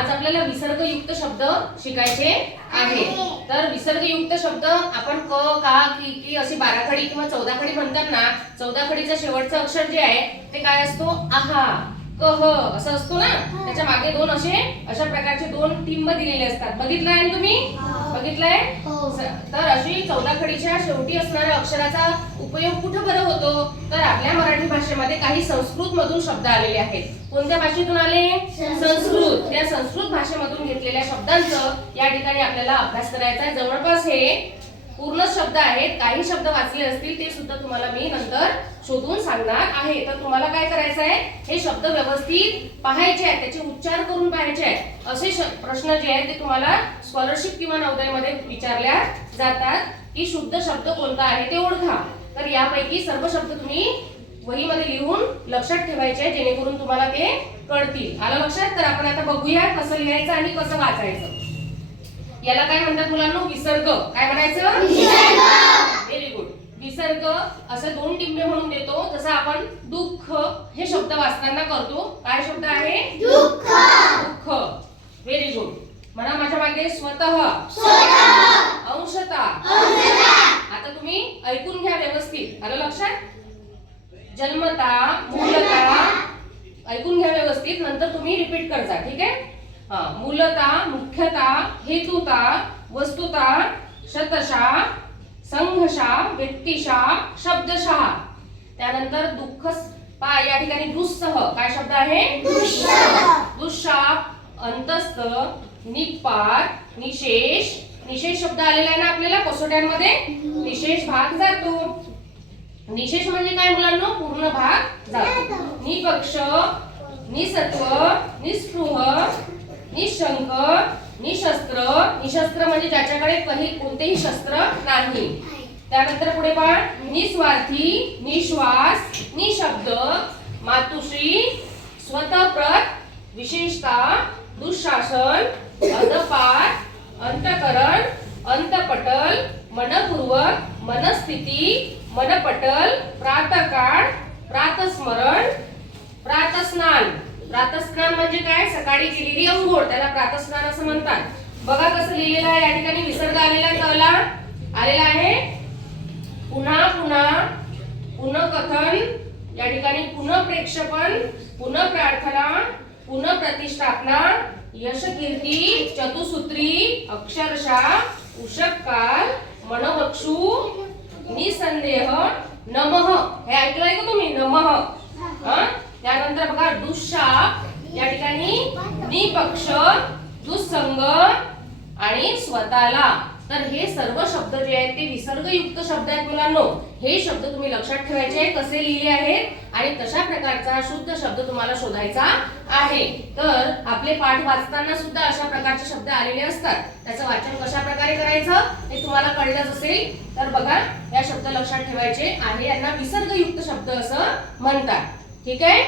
आज आपल्याला विसर्गयुक्त शब्द शिकायचे आहे। तर विसर्गयुक्त शब्द आपण क का की की अशी 12 खडी किंवा 14 खडी म्हणतात ना, 14 खडीचं शेवटचं अक्षर जे आहे ते काय असतो, आहा कह असं असतो ना। त्याच्या मागे दोन अशा प्रकारचे दोन टिंब दिलेले असतात। बघितलं आहे तुम्ही? बघितलंय? तर अशी 14 खडीच्या शेवटी असणाऱ्या अक्षराचा उपयोग कुठे बरं होतो, तर आपल्या मराठी भाषेमध्ये काही संस्कृत मधून शब्द आलेले आहेत। कोणत्या भाषेतून आले? संस्कृत। त्या संस्कृत भाषेमधून घेतलेल्या शब्दांचं या ठिकाणी आपल्याला अभ्यास करायचा आहे। जवळपास हे पूर्ण शब्द आहेत, काही शब्द वाचले असतील ते सुद्धा तुम्हाला मी नंतर शोधून सांगणार आहे। तर तुम्हाला काय करायचं आहे, हे शब्द व्यवस्थित पाहायचे आहेत, त्याचे उच्चार करून पाहायचे आहेत। असे प्रश्न जे आहेत ते तुम्हाला स्कॉलरशिप किंवा नवोदयमध्ये विचारल्या जातात की शुद्ध शब्द कोणता आहे ते ओळखा। तर यापैकी सर्व शब्द तुम्ही वहीमध्ये लिहून लक्षात ठेवायचे जेणेकरून तुम्हाला ते कळतील। आलं लक्षात? तर आपण आता बघूया कसं लिहायचं आणि कसं वाचायचं। याला काय म्हणतात मुलांनो? विसर्ग। काय म्हणायचं? विसर्ग। Very good. विसर्ग असं दोन टिंबे म्हणून देतो, जसं आपण दुःख हे शब्द वाचताना करतो। काय शब्द आहे? दुःख। दुःख। Very good. म्हणा माझ्या मागे स्वतः, स्वतः, अंशतः, अंशतः। आता तुम्ही ऐकून घ्या व्यवस्थित। आलं लक्षात? जन्मता, मूलता, ऐकून घ्या व्यवस्थित, नंतर तुम्ही रिपीट करता, ठीक आहे? मूलता, मुख्यता, हेतुता, वस्तुता, शतशः, संघशः, व्यक्तिशः, शब्दशः। त्यानंतर दुःख या ठिकाणी दुस्सह काय शब्द आहे? दुःशाप, अंतस्थ, निपात, निशेष। निशेष शब्द आलेला आहे ना आपल्याला कसोट्यांमध्ये, निशेष भाग जातो। निशेष म्हणजे काय मुलांनो? पूर्ण भाग जातो। निपक्ष, निसत्व, निस्पृह, निशंक, निशस्त्र। निशस्त्र म्हणजे ज्याच्याकडे कोणतेही शस्त्र नाही। त्यानंतर पुढे पहा, निस्वार्थी, निश्वास, निशब्द, मातुश्री, स्वतःप्रत, विशेषता, दुःशासन, अदपात, अंतकरण, अंतपटल, मनपूर्वक, मनस्थिती, मनपटल, प्रातःकाळ, प्रातस्मरण, प्रातस्नान। प्रातस्नान म्हणजे काय? सकाळी केलेली अंघोळ, त्याला प्रातस्नान असं म्हणतात। बघा कसं लिहिलेलं आहे या ठिकाणी। विसर्ग आलेला आहे। पुन्हा पुन्हा, पुनःकथन, या ठिकाणी पुनःप्रेक्षेपण, पुनःप्रार्थना, पुनःप्रतिष्ठापना, यशकीर्ती, चतुसूत्री, अक्षरशः, उषक्काल, मनवक्षू, निसंदेह, नमः। हे ऐकलंय का तुम्ही? नमः। त्यानंतर बघा दुःशाप, या ठिकाणी निपक्ष, दुःसंग आणि स्वतःला। तर हे सर्व शब्द जे आहेत ते विसर्गयुक्त शब्द आहेत मुलांनो। हे शब्द तुम्ही लक्षात ठेवायचे आहेत, कसे लिहिले आहेत आणि कशा प्रकारचा शुद्ध शब्द तुम्हाला शोधायचा आहे। तर आपले पाठ वाचताना सुद्धा अशा प्रकारचे शब्द आलेले असतात, त्याचं वाचन कशा प्रकारे करायचं हे तुम्हाला कळलंच असेल। तर बघा, या शब्द लक्षात ठेवायचे आहे, यांना विसर्गयुक्त शब्द असं म्हणतात, ठीक आहे?